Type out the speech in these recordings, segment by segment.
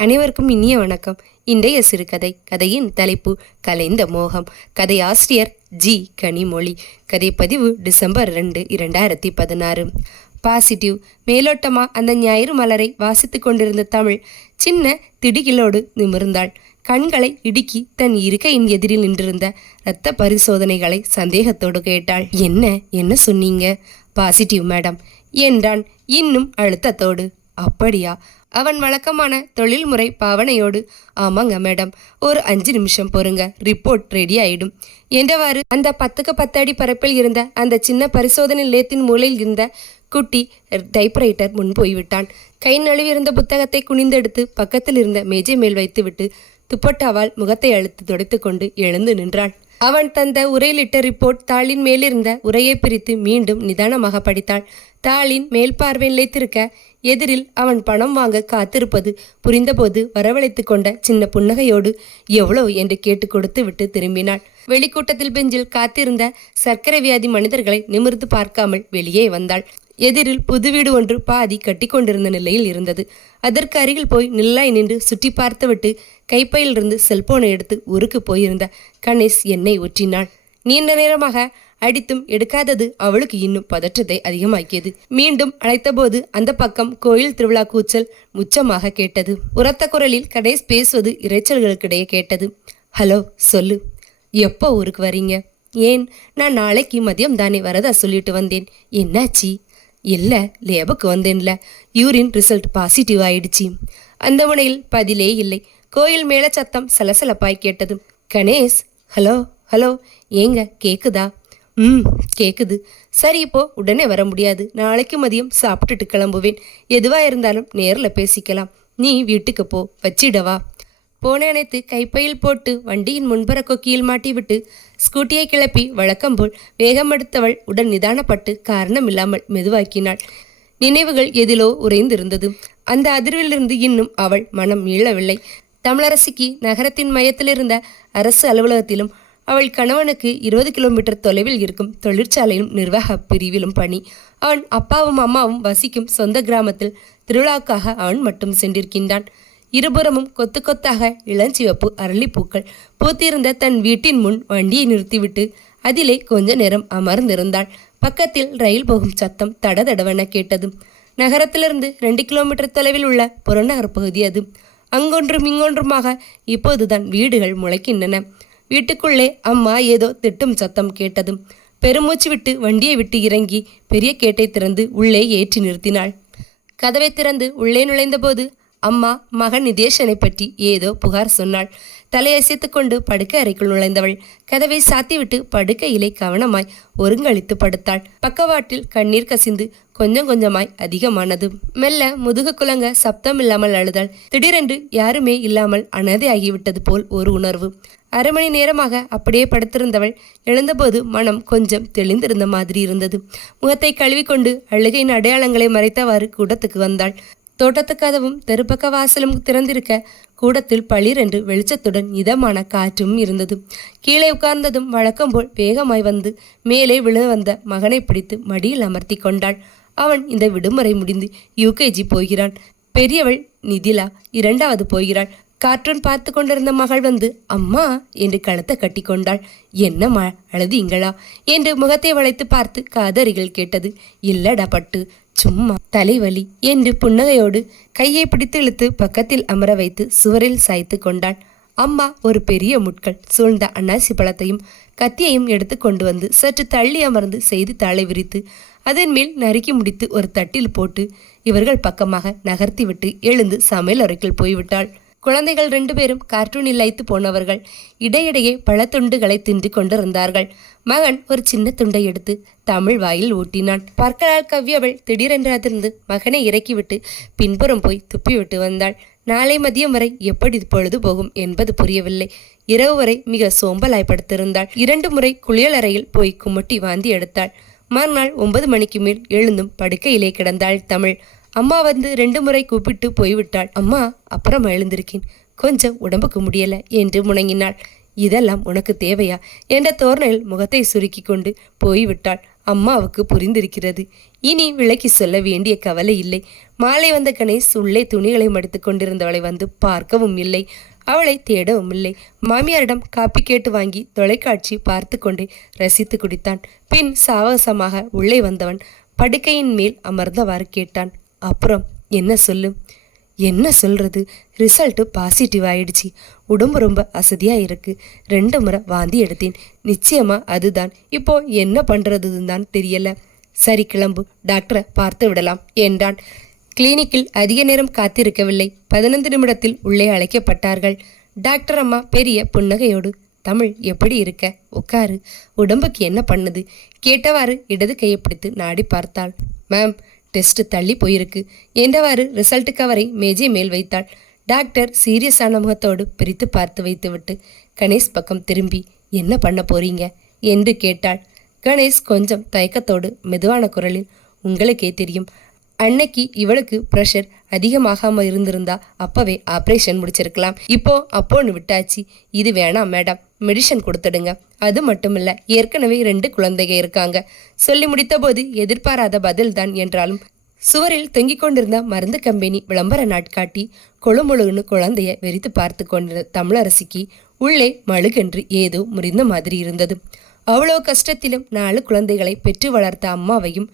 அனைவருக்கும் இனிய வணக்கம். இன்றைய சிறுகதை கதையின் தலைப்பு கலைந்த மோகம். கதை ஆசிரியர் ஜி. கனிமொழி. கதை பதிவு டிசம்பர் ரெண்டு இரண்டாயிரத்தி பதினாறு. பாசிட்டிவ். மேலோட்டமா அந்த ஞாயிறு மலரை வாசித்துக் கொண்டிருந்த தமிழ் சின்ன திடுகிலோடு நிமிர்ந்தாள். கண்களை இடுக்கி தன் இருக்கையின் எதிரில் நின்றிருந்த இரத்த பரிசோதனைகளை சந்தேகத்தோடு கேட்டாள். என்ன? என்ன சொன்னீங்க? Positive madam. என்றான். இன்னும் அழுத்தத்தோடு. அப்படியா? அவன் வழக்கமான தொழில்முறை பாவனையோடு ஆமாங்க மேடம் ஒரு அஞ்சு நிமிஷம் பொறுங்க ரிப்போர்ட் ரெடி ஆயிடும். என்றவாறு அந்த பத்துக்கு பத்து அடி பரப்பில் இருந்த அந்த சின்ன பரிசோதனை நிலையத்தின் மூலையில் இருந்த குட்டி டைப்ரைட்டர் முன் போய்விட்டான். கை நழுவியிருந்த புத்தகத்தை குனிந்தெடுத்து பக்கத்தில் இருந்த மேஜை மேல் வைத்துவிட்டு துப்பட்டாவால் முகத்தை அழுத்து துடைத்துக்கொண்டு எழுந்து நின்றாள் அவன் தந்த உரையிலிட்ட ரிப்போர்ட் தாளின் மேலிருந்த உரையை பிரித்து மீண்டும் நிதானமாக படித்தாள் தாளின் மேல் பார்வை நிலைத்திருக்க எதிரில் அவன் பணம் வாங்க காத்திருப்பது புரிந்தபோது வரவழைத்து கொண்ட சின்ன புன்னகையோடு எவ்வளோ என்று கேட்டு கொடுத்து விட்டு திரும்பினாள். வெளிக்கூட்டத்தில் பெஞ்சில் காத்திருந்த சர்க்கரை வியாதி மனிதர்களை நிமிர்ந்து பார்க்காமல் வெளியே வந்தாள். எதிரில் புது வீடு ஒன்று பாதி கட்டிக்கொண்டிருந்த நிலையில் இருந்தது. அதற்கு அருகில் போய் நில்லாய் நின்று சுற்றி பார்த்துவிட்டு கைப்பையிலிருந்து செல்போனை எடுத்து ஊருக்கு போயிருந்த கணேஷ் எண்ணெய் ஊற்றினாள். நீண்ட நேரமாக அடித்தும் எடுக்காதது அவளுக்கு இன்னும் பதற்றத்தை அதிகமாக்கியது. மீண்டும் அழைத்தபோது அந்த பக்கம் கோயில் திருவிழா கூச்சல் முச்சமாக கேட்டது. உரத்த குரலில் கணேஷ் பேசுவது இரைச்சல்களுக்கிடையே கேட்டது. ஹலோ சொல்லு. எப்போ ஊருக்கு வரீங்க? ஏன் நான் நாளைக்கு மதியம் தானே வரதா சொல்லிட்டு வந்தேன். என்னாச்சு? இல்லை லேபுக்கு வந்தேன்ல. யூரின் ரிசல்ட் பாசிட்டிவ் ஆயிடுச்சு. அந்த முனையில் பதிலே இல்லை. கோயில் மேல சத்தம் சலசலப்பாய் கேட்டது. Ganesh hello hello. ஏங்க கேக்குதா? ம் கேக்குது. சரி இப்போ உடனே வர முடியாது. நாளைக்கு மதியம் சாப்பிட்டுட்டு கிளம்புவேன். எதுவா இருந்தாலும் நேரில் பேசிக்கலாம். நீ வீட்டுக்கு போ வச்சிடவா. போன அனைத்து கைப்பையில் போட்டு வண்டியின் முன்புற கொக்கியில் மாட்டிவிட்டு ஸ்கூட்டியை கிளப்பி வழக்கம் போல் வேகம் எடுத்தவள் உடன் நிதானப்பட்டு காரணமில்லாமல் மெதுவாக்கினாள். நினைவுகள் எதிலோ உறைந்திருந்தது. அந்த அதிர்விலிருந்து இன்னும் அவள் மனம் மீளவில்லை. தமிழரசிக்கு நகரத்தின் மையத்திலிருந்த அரசு அலுவலகத்திலும் அவள் கணவனுக்கு இருபது கிலோமீட்டர் தொலைவில் இருக்கும் தொழிற்சாலையிலும் நிர்வாக பிரிவிலும் பணி. அவன் அப்பாவும் அம்மாவும் வசிக்கும் சொந்த கிராமத்தில் திருவிழாக்காக அவன் மட்டும் சென்றிருக்கின்றான். இருபுறமும் கொத்து கொத்தாக இளஞ்சிவப்பு அரளிப்பூக்கள் பூத்திருந்த தன் வீட்டின் முன் வண்டியை நிறுத்திவிட்டு அதிலே கொஞ்ச நேரம் அமர்ந்திருந்தாள். பக்கத்தில் ரயில் போகும் சத்தம் தட தடவென கேட்டது நகரத்திலிருந்து ரெண்டு கிலோமீட்டர் தொலைவில் உள்ள புறநகர் பகுதி அது. அங்கொன்றும் இங்கொன்றுமாக இப்போதுதான் வீடுகள் முளைக்கின்றன. வீட்டுக்குள்ளே அம்மா ஏதோ திட்டும் சத்தம் கேட்டதும் பெருமூச்சு விட்டு வண்டியை விட்டு இறங்கி பெரிய கேட்டை திறந்து உள்ளே ஏற்றி நிறுத்தினாள். கதவை திறந்து உள்ளே நுழைந்தபோது அம்மா மகன் நிதேஷனை பற்றி ஏதோ புகார் சொன்னாள். தலையசைத்து கொண்டு படுக்கை அறைக்குள் நுழைந்தவள். கதவை சாத்திவிட்டு படுக்கையிலே கவனமாய் ஒருங்களித்து படுத்தாள். பக்கவாட்டில் கண்ணீர் கசிந்து கொஞ்சம் கொஞ்சமாய் அதிகமானது. மெல்ல முதுகு குலங்க சப்தம் இல்லாமல் அழுதாள். திடீரென்று யாருமே இல்லாமல் அனாதையாகிவிட்டது போல் ஒரு உணர்வு. அரை மணி நேரமாக அப்படியே படுத்திருந்தவள் எழுந்தபோது மனம் கொஞ்சம் தெளிந்திருந்த மாதிரி இருந்தது. முகத்தை கழுவிக்கொண்டு அழுகையின் அடையாளங்களை மறைத்தவாறு கூடத்துக்கு வந்தாள். தோட்டத்து கதவும் தெருப்பக்க வாசலும் திறந்திருக்க கூடத்தில் பளிரென்று வெளிச்சத்துடன் இதமான காற்றும் இருந்தது. கீழே உட்கார்ந்ததும் வழக்கம் போல் வேகமாய் வந்து மேலே விழ வந்த மகனை பிடித்து மடியில் அமர்த்தி கொண்டாள். அவன் இந்த விடுமுறை முடிந்து யூகேஜி போகிறான். பெரியவள் நிதிலா இரண்டாவது போகிறாள். கார்ட்டூன் பார்த்து கொண்டிருந்த மகள் வந்து அம்மா என்று கழுத்தை கட்டி கொண்டாள். என்னம்மா அழுதீங்களா? என்று முகத்தை வளைத்து பார்த்து காதறிகள் கேட்டது. இல்லடா பட்டு சும்மா தலைவலி என்று புன்னகையோடு கையை பிடித்து இழுத்து பக்கத்தில் அமர வைத்து சுவரில் சாய்த்து கொண்டாள். அம்மா ஒரு பெரிய முட்கள் சூழ்ந்த அன்னாசி பழத்தையும் கத்தியையும் எடுத்து கொண்டு வந்து சற்று தள்ளி அமர்ந்து செய்தி தாளை விரித்து அதன் மேல் நறுக்கி முடித்து ஒரு தட்டில் போட்டு இவர்கள் பக்கமாக நகர்த்திவிட்டு எழுந்து சமையல் அறைக்குள் போய்விட்டாள். குழந்தைகள் ரெண்டு பேரும் கார்ட்டூனில் லைத்து போனவர்கள். இடையிடையே பல துண்டுகளை தின்று கொண்டிருந்தார்கள். மகன் ஒரு சின்ன துண்டை எடுத்து தமிழ் வாயில் ஊட்டினான். பற்களால் கவ்வியவள் திடீரென்று அதிர்ந்து மகனை இறக்கிவிட்டு பின்புறம் போய் துப்பிவிட்டு வந்தாள். நாளை மதியம் வரை எப்படி பொழுது போகும் என்பது புரியவில்லை. இரவு வரை மிக சோம்பலாய் படுத்திருந்தாள். இரண்டு முறை குளியலறையில் போய் குமட்டி வாந்தி எடுத்தாள். மறுநாள் ஒன்பது மணிக்கு மேல் எழுந்தும் படுக்கையிலே கிடந்தாள் தமிழ். அம்மா வந்து ரெண்டு முறை கூப்பிட்டு போய்விட்டாள். அம்மா அப்புறம் எழுந்திருக்கேன். கொஞ்சம் உடம்புக்கு முடியல என்று முணங்கினாள். இதெல்லாம் உனக்கு தேவையா? என்ற தோரணையில் முகத்தை சுருக்கி கொண்டு போய்விட்டாள். அம்மாவுக்கு புரிந்திருக்கிறது. இனி விளக்கி சொல்ல வேண்டிய கவலை இல்லை. மாலை வந்த கணேஷ் உள்ளே துணிகளை மடித்துக் கொண்டிருந்தவளை வந்து பார்க்கவும் இல்லை. அவளை தேடவும் இல்லை. மாமியாரிடம் காப்பி கேட்டு வாங்கி தொலைக்காட்சி பார்த்து கொண்டே ரசித்து குடித்தான். பின் சாவசமாக உள்ளே வந்தவன் படுக்கையின் மேல் அமர்ந்தவாறு கேட்டான். அப்புறம் என்ன சொல்லு? என்ன சொல்கிறது ரிசல்ட்டு பாசிட்டிவ் ஆயிடுச்சு. உடம்பு ரொம்ப அசதியாக இருக்குது ரெண்டு முறை வாந்தி எடுத்தேன். நிச்சயமாக அதுதான். இப்போ என்ன பண்ணுறதுன்னு தான் தெரியலை. சரி கிளம்பு. டாக்டரை பார்த்து விடலாம் என்றான். கிளினிக்கில் அதிக நேரம் காத்திருக்கவில்லை. பதினைந்து நிமிடத்தில் உள்ளே அழைக்கப்பட்டார்கள். டாக்டர் அம்மா பெரிய புன்னகையோடு தமிழ் எப்படி இருக்க? உட்காரு. உடம்புக்கு என்ன பண்ணுது? கேட்டவாறு இடது கையை பிடித்து நாடி பார்த்தாள். மேம் டெஸ்ட் தள்ளி போயிருக்கு. என்றவாறு ரிசல்ட் கவரை மேஜை மேல் வைத்தாள். டாக்டர் சீரியஸான முகத்தோடு பிரித்து பார்த்து வைத்துவிட்டு கணேஷ் பக்கம் திரும்பி என்ன பண்ண போறீங்க? என்று கேட்டாள். கணேஷ் கொஞ்சம் தயக்கத்தோடு மெதுவான குரலில் உங்களுக்கே தெரியும் அன்னைக்கு இவளுக்கு ப்ரெஷர் அதிகமாகாம இருந்திருந்தா அப்பவே ஆப்ரேஷன் முடிச்சிருக்கலாம். இப்போ அப்போன்னு விட்டாச்சு. இது வேணாம் மேடம் மெடிசன் கொடுத்துடுங்க. அது மட்டும் இல்லை ஏற்கனவே ரெண்டு குழந்தைங்க இருக்காங்க. சொல்லி முடித்தபோது எதிர்பாராத பதில்தான் என்றாலும் சுவரில் தொங்கிக் கொண்டிருந்த மருந்து கம்பெனி விளம்பர நாட்காட்டி கொழுமுழுன்னு குழந்தைய வெறித்து பார்த்து கொண்டிருந்த தமிழரசிக்கு உள்ளே மழுகென்று ஏதோ முறிந்த மாதிரி இருந்தது. அவ்வளோ கஷ்டத்திலும் நாலு குழந்தைகளை பெற்று வளர்த்த அம்மாவையும்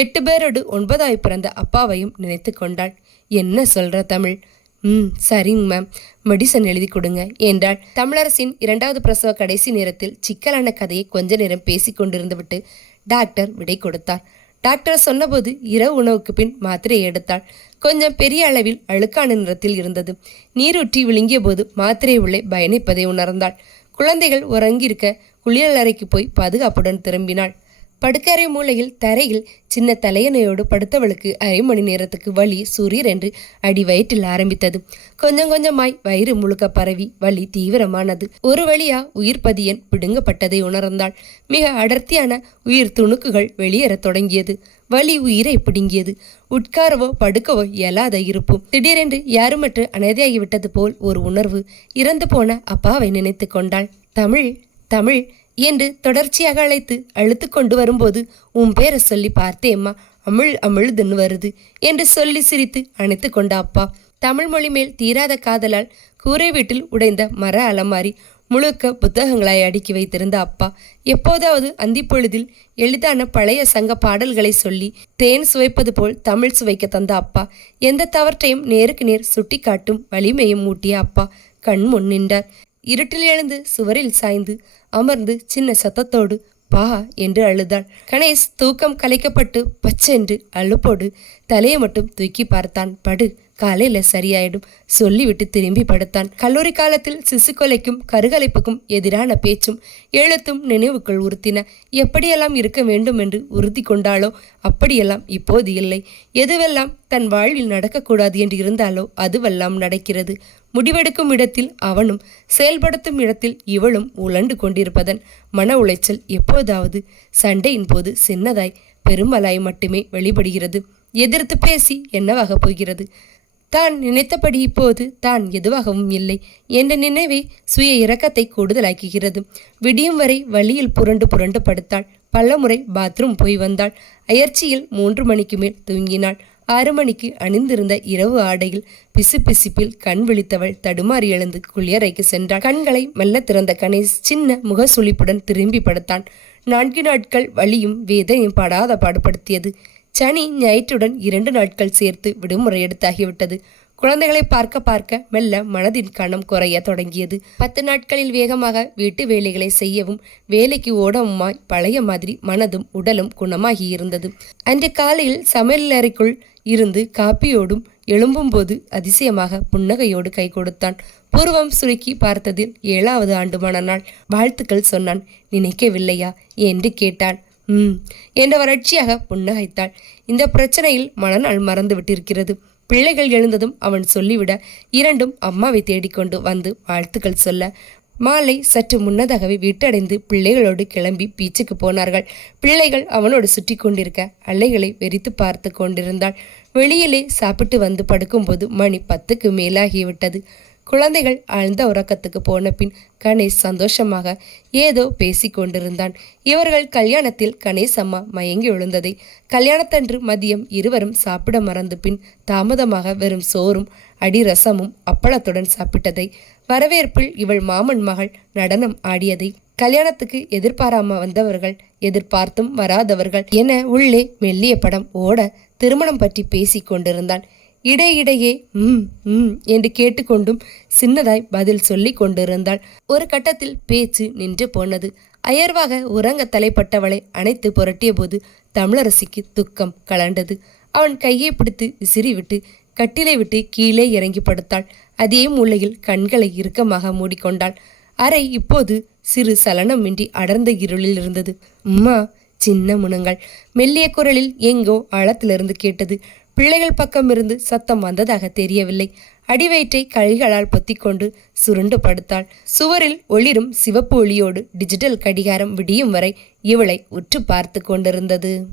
எட்டு பேரோடு ஒன்பதாய் பிறந்த அப்பாவையும் நினைத்து கொண்டாள். என்ன சொல்ற தமிழ்? ம் சரிங்க மேம். மெடிசன் எழுதி கொடுங்க என்றாள். தமிழரசின் இரண்டாவது பிரசவ கடைசி நேரத்தில் சிக்கலான கதையை கொஞ்ச நேரம் பேசி கொண்டிருந்துவிட்டு டாக்டர் விடை கொடுத்தார். டாக்டர் சொன்னபோது இரவு உணவுக்கு பின் மாத்திரையை எடுத்தாள். கொஞ்சம் பெரிய அளவில் அழுக்கான நிறத்தில் இருந்தது. நீரூற்றி விழுங்கிய போது மாத்திரை உள்ளே பயணிப்பதை உணர்ந்தாள். குழந்தைகள் உறங்கியிருக்க குளியலறைக்கு போய் பாதுகாப்புடன் திரும்பினாள். படுக்கறை மூலையில் தரையில் சின்ன தலையணையோடு படுத்தவளுக்கு அரை மணி நேரத்துக்கு வலி சுரீர் என்று அடி வயிற்றில் ஆரம்பித்தது. கொஞ்சம் கொஞ்சமாய் வயிறு முழுக்க பரவி வலி தீவிரமானது. ஒரு வழியா உயிர் பதியன் பிடுங்கப்பட்டதை உணர்ந்தாள். மிக அடர்த்தியான உயிர் துணுக்குகள் வெளியேறத் தொடங்கியது. வலி உயிரை பிடுங்கியது. உட்காரவோ படுக்கவோ இயலாத இருப்பும் திடீரென்று யாருமற்று அனதையாகிவிட்டது போல் ஒரு உணர்வு இறந்து போன அப்பாவை நினைத்து கொண்டாள். தமிழ் தமிழ் என்று தொடர்ச்சியாக அழைத்து அழுத்து கொண்டு வரும்போது உன் பேரை சொல்லி பார்த்தேம்மா அமிழ் அமிழ்துன்னு வருது என்று சொல்லி சிரித்து அணைத்து கொண்ட அப்பா. தமிழ் மொழி மேல் தீராத காதலால் கூரை வீட்டில் உடைந்த மர அலமாரி முழுக்க புத்தகங்களாய் அடுக்கி வைத்திருந்த அப்பா எப்போதாவது அந்திப்பொழுதில் எளிதான பழைய சங்க பாடல்களை சொல்லி தேன் சுவைப்பது போல் தமிழ் சுவைக்க தந்த அப்பா எந்த தவற்றையும் நேருக்கு நேர் சுட்டி காட்டும் வலிமையும் மூட்டிய அப்பா கண் முன் நின்றார். இருட்டில் எழுந்து சுவரில் சாய்ந்து அமர்ந்து சின்ன சத்தத்தோடு பா என்று அழுதாள். கணேஷ் தூக்கம் கலைக்கப்பட்டு பச்சென்று அழுப்போடு தலையை மட்டும் தூக்கி பார்த்தான். படு காலையில சரியாயிடும். சொல்லிவிட்டு திரும்பி படுத்தான். கல்லூரி காலத்தில் சிசு கொலைக்கும் கருகலைப்புக்கும் எதிரான பேச்சும் எழுத்தும் நினைவுக்குள் உறுத்தின. எப்படியெல்லாம் இருக்க வேண்டும் என்று உறுதி கொண்டாலோ அப்படியெல்லாம் இப்போது இல்லை. எதுவெல்லாம் தன் வாழ்வில் நடக்கக்கூடாது என்று இருந்தாலோ அதுவெல்லாம் நடக்கிறது. முடிவெடுக்கும் இடத்தில் அவனும் செயல்படுத்தும் இடத்தில் இவளும் உழண்டு கொண்டிருப்பதன் மன உளைச்சல் எப்போதாவது சண்டையின் போது சின்னதாய் பெருமலாய் மட்டுமே வெளிப்படுகிறது. எதிர்த்து பேசி என்னவாக போகிறது? தான் நினைத்தபடி இப்போது தான் எதுவாகவும் இல்லை என்ற நினைவே சுய இரக்கத்தை கூடுதலாக்குகிறது. விடியும் வரை வழியில் புரண்டு புரண்டு படுத்தாள். பலமுறை பாத்ரூம் போய் வந்தாள். அயற்சியில் மூன்று மணிக்கு மேல் தூங்கினாள். ஆறு மணிக்கு அணிந்திருந்த இரவு ஆடையில் பிசு பிசுப்பில் கண் விழித்தவள் தடுமாறி எழுந்து குளியறைக்கு சென்றாள். கண்களை மெல்ல திறந்த கணேஷ் சின்ன முகசுளிப்புடன் திரும்பி படுத்தான். நான்கு நாட்கள் வழியும் வேதனையும் படாத பாடுபடுத்தியது. சனி ஞாயிற்றுடன் இரண்டு நாட்கள் சேர்த்து விடுமுறை எடுத்தாகிவிட்டது. குழந்தைகளை பார்க்க பார்க்க மெல்ல மனதின் கணம் குறைய தொடங்கியது. பத்து நாட்களில் வேகமாக வீட்டு வேலைகளை செய்யவும் வேலைக்கு ஓடவுமாய் பழைய மாதிரி மனதும் உடலும் குணமாகி இருந்தது. அன்று காலையில் சமையலறைக்குள் இருந்து காப்பியோடும் எழும்பும்போது அதிசயமாக புன்னகையோடு கை கொடுத்தான். பூர்வம் சுருக்கி பார்த்ததில் ஏழாவது ஆண்டு மணநாள் வாழ்த்துக்கள் சொன்னான். நினைக்கவில்லையா? என்று கேட்டான். ம் என்ற வறட்சியாக புன்னகைத்தாள். இந்த பிரச்சனையில் மனநாள் மறந்து விட்டிருக்கிறது. பிள்ளைகள் எழுந்ததும் அவன் சொல்லிவிட இரண்டும் அம்மாவை தேடிக்கொண்டு வந்து வாழ்த்துக்கள் சொல்ல. மாலை சற்று முன்னதாகவே வீட்டடைந்து பிள்ளைகளோடு கிளம்பி பீச்சுக்கு போனார்கள். பிள்ளைகள் அவனோடு சுற்றி கொண்டிருக்க அலைகளை வெறித்து பார்த்து கொண்டிருந்தாள். வெளியிலே சாப்பிட்டு வந்து படுக்கும்போது மணி பத்துக்கு மேலாகிவிட்டது. குழந்தைகள் ஆழ்ந்த உறக்கத்துக்கு போன பின் கணேஷ் சந்தோஷமாக ஏதோ பேசிக்கொண்டிருந்தான் இவர்கள் கல்யாணத்தில் கணேஷ் அம்மா மயங்கி விழுந்ததை கல்யாணத்தன்று மதியம் இருவரும் சாப்பிட மறந்து பின் தாமதமாக வெறும் சோறும் அடிரசமும் அப்பளத்துடன் சாப்பிட்டதை வரவேற்பில் இவள் மாமன் மகள் நடனம் ஆடியதை கல்யாணத்துக்கு எதிர்பாராம வந்தவர்கள் எதிர்பார்த்தும் வராதவர்கள் என உள்ளே மெல்லிய படம் ஓட திருமணம் பற்றி பேசிக் கொண்டிருந்தான். இடையிடையே ம் ம் என்று கேட்டுக்கொண்டும் சின்னதாய் பதில் சொல்லி கொண்டிருந்தாள். ஒரு கட்டத்தில் பேச்சு நின்று போனது. அயர்வாக உறங்க தலைப்பட்டவளை அணைத்து புரட்டிய போது தமிழரசிக்கு துக்கம் கலண்டது. அவன் கையை பிடித்து விசிறிவிட்டு கட்டிலை விட்டு கீழே இறங்கி படுத்தாள். அதே மூலையில் கண்களை இறுக்கமாக மூடிக்கொண்டாள். அறை இப்போது சிறு சலனமின்றி அடர்ந்த இருளில் இருந்தது. அம்மா சின்ன முனங்கள். மெல்லிய குரலில் எங்கோ ஆழத்திலிருந்து கேட்டது. பிள்ளைகள் பக்கமிருந்து சத்தம் வந்ததாக தெரியவில்லை. அடிவயிற்றை கழிகளால் பொத்திக்கொண்டு சுருண்டு படுத்தாள். சுவரில் ஒளிரும் சிவப்பு ஒளியோடு டிஜிட்டல் கடிகாரம் விடியும் வரை இவளை உற்று பார்த்து கொண்டிருந்தது.